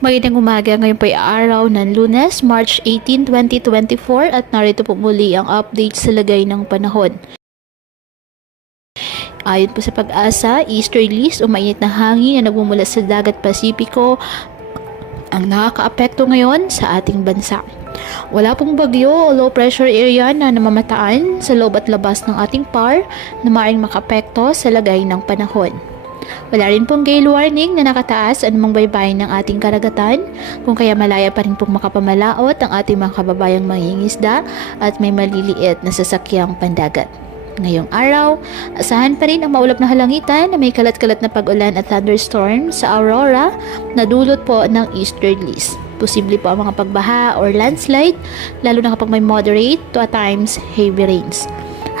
Magandang umaga, ngayon po ay araw ng Lunes, March 18, 2024 at narito po muli ang update sa lagay ng panahon. Ayon po sa Pag-asa, easterlies o mainit na hangin na nagmumula sa dagat Pasipiko ang nakakaapekto ngayon sa ating bansa. Wala pong bagyo o low pressure area na namamataan sa loob at labas ng ating PAR na maaaring makapekto sa lagay ng panahon. Wala rin pong gale warning na nakataas anumang baybayin ng ating karagatan, kung kaya malaya pa rin pong makapamalaot ang ating mga kababayang mangingisda at may maliliit na sasakyang pandagat. Ngayong araw, asahan pa rin ang maulap na halangitan na may kalat-kalat na pag-ulan at thunderstorm sa Aurora na dulot po ng easterlies. Posible po ang mga pagbaha or landslide, lalo na kapag may moderate to at times heavy rains.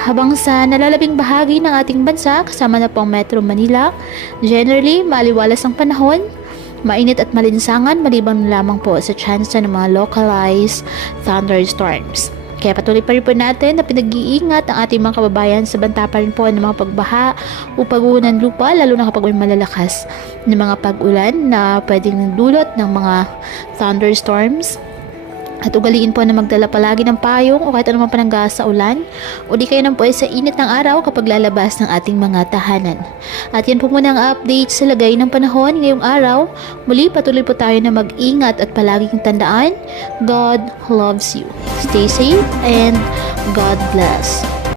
Habang sa nalalabing bahagi ng ating bansa, kasama na po ang Metro Manila, generally maaliwalas ang panahon, mainit at malinsangan maliban lamang po sa chance ng mga localized thunderstorms. Kaya patuloy pa rin po natin na pinag-iingat ang ating mga kababayan sa banta pa rin po ng mga pagbaha o pag-uho ng lupa, lalo na kapag may malalakas na mga pag-ulan na pwedeng dulot ng mga thunderstorms. At ugaliin po na magdala palagi ng payong o kahit anumang pananggas sa ulan o di kayo nang po ay sa init ng araw kapag lalabas ng ating mga tahanan. At yan po muna ang update sa lagay ng panahon ngayong araw. Muli patuloy po tayo na mag-ingat at palaging tandaan, God loves you. Stay safe and God bless.